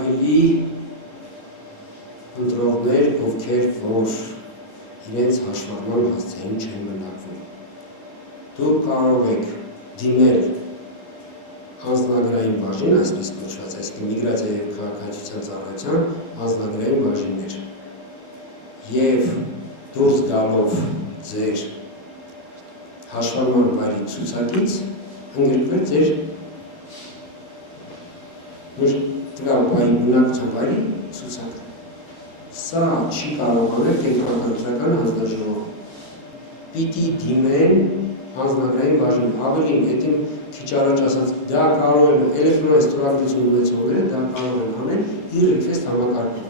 հարգելի ընտրողներ, ովքեր որ իրենց հաշվառման հասցեին չեն մնակվում։ Դուք կարող եք դիմել անձնագրային բաժին, այսպես կոչված, այսինքն միգրացիա և քաղաքացիության ծառայության անձնագրային բաժիններ և դուրս գալով ձեր հաշվառման վայրի ցուցակից ընդգրկվել ձեր տվյալային բնակության վայրի ցուցակը։ Սա չի կարող անել կենտրոնական հանձնաժողովը։ Պիտի դիմեն անձնագրային բաժին, ավելին, հետին քիչ առաջ ասած, դա կարող են էլեկտրոնային ստորագրություն ունեցողները, դա կարող են անել իր request համակարգով,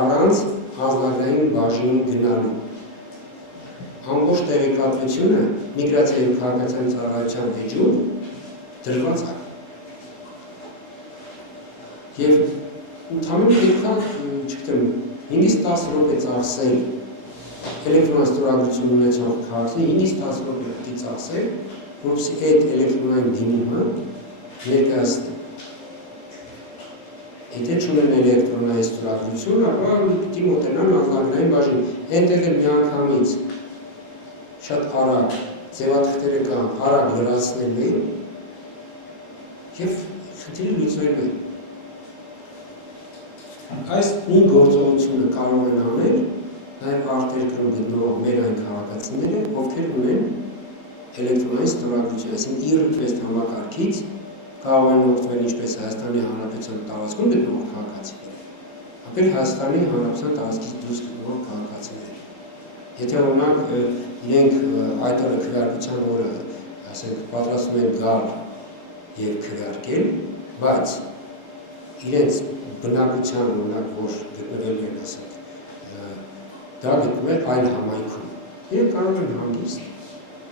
առանց անձնագրային բաժին գնալու։ Ամբողջ տեղեկատվությունը միգրացիա և քաղաքացիական ծառայության էջում դրված է։ Եվ ընդհանուր պետք է, չգիտեմ, 5-10 րոպե ծախսել էլեկտրոնային ստորագրություն ունեցող քաղաքացին 5-10 րոպե պետք է ծախսել, որպեսզի այդ էլեկտրոնային դիմումը ներկայացնի։ Եթե չունեն էլեկտրոնային ստորագրություն, ապա պիտի մոտենան անձնագրային բաժին։ Այնտեղ էլ միանգամից շատ արագ ձևաթղթերը կան, արագ լրացնել են և խնդիրը լուծվելու է։ Այս նույն գործողությունը կարող են անել նաև արտերկրում գտնվող մեր այն քաղաքացիները, ովքեր ունեն էլեկտրոնային ստորագրություն, այսինքն e-request համակարգից կարող են օգտվել ինչպես Հայաստանի Հանրապետության տարածքում գտնվող քաղաքացիները, ապա Հայաստանի Հանրապետության տարածքից դուրս գտնվող քաղաքացիները։ Եթե օրինակ իրենք այդ օրը քվեարկության օրը, ասենք, պատրաստվում են գալ և քվեարկել, բայց իրենց բնակության օրինակ, որ գտնվել են, ասենք, դա գտնվում է այլ համայնքում։ Իրենք կարող են հանգիստ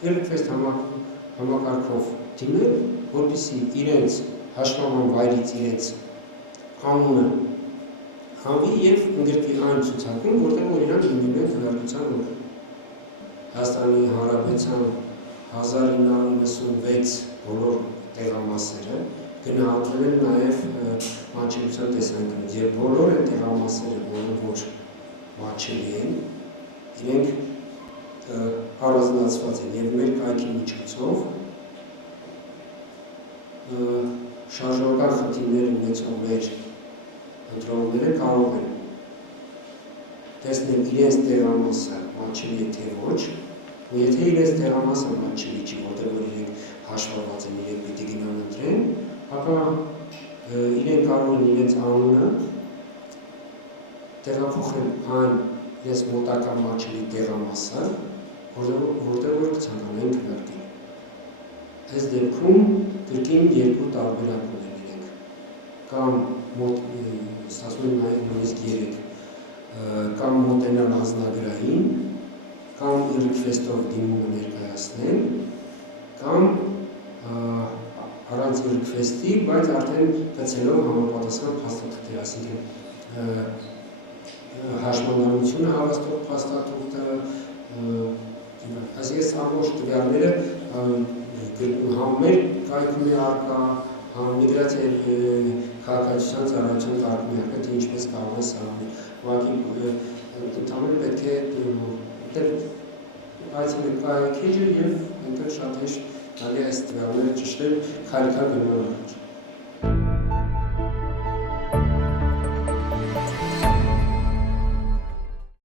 e-request համակարգով դիմել, որպեսզի իրենց հաշվառման վայրից իրենց անունը հանվի և ընդգրկվի այն ցուցակում, որտեղ որ իրանք դիմել են քվեարկության օրը։ Հայաստանի Հանրապետության 1996 բոլոր տեղամասերը գնահատվել են նաև մատչելիության տեսանկյունից, և բոլոր այն տեղամասերը, որոնք որ մատչելի են, իրենք առանձնացված են և մեր կայքի միջոցով շարժողական խնդիրներ ունեցող մեր ընտրողները կարող են տեսնել իրենց տեղամասը մատչելի է թե ոչ, ու եթե իրենց տեղամասը մատչելի չի, որտեղ որ իրենք հաշվառված են, իրենք պիտի գնան ընտրեն, ապա իրենք կարող են իրենց անունը տեղափոխել այն իրենց մոտակա մատչելի տեղամասը, որտեղ որ կցանկանային քվեարկել։ Այս դեպքում կրկին երկու տարբերակ ունեն իրենք, կամ ստացվում են նաև նույնիսկ 3, կամ մոտենալ անձնագրային, կամ e-request-ով դիմումը ներկայացնել, կամ առանց e-request-ի, բայց արդեն գցելով համապատասխան փաստաթղթեր, այսինքն հաշմանդամությունը հավաստող փաստաթուղթը, այսինքն ամբողջ տվյալները մեր կայքում է առկա, միգրացիա և քաղաքացիության ծառայության կարգում է առկա, թե ինչպես կարող է սահմանել։ Ուղղակի ընդհանուր պետք է այցելել կայքեջը և այնտեղ շատ հեշտ այս տվյալները ճշտել, քայլ գնալ առաջ։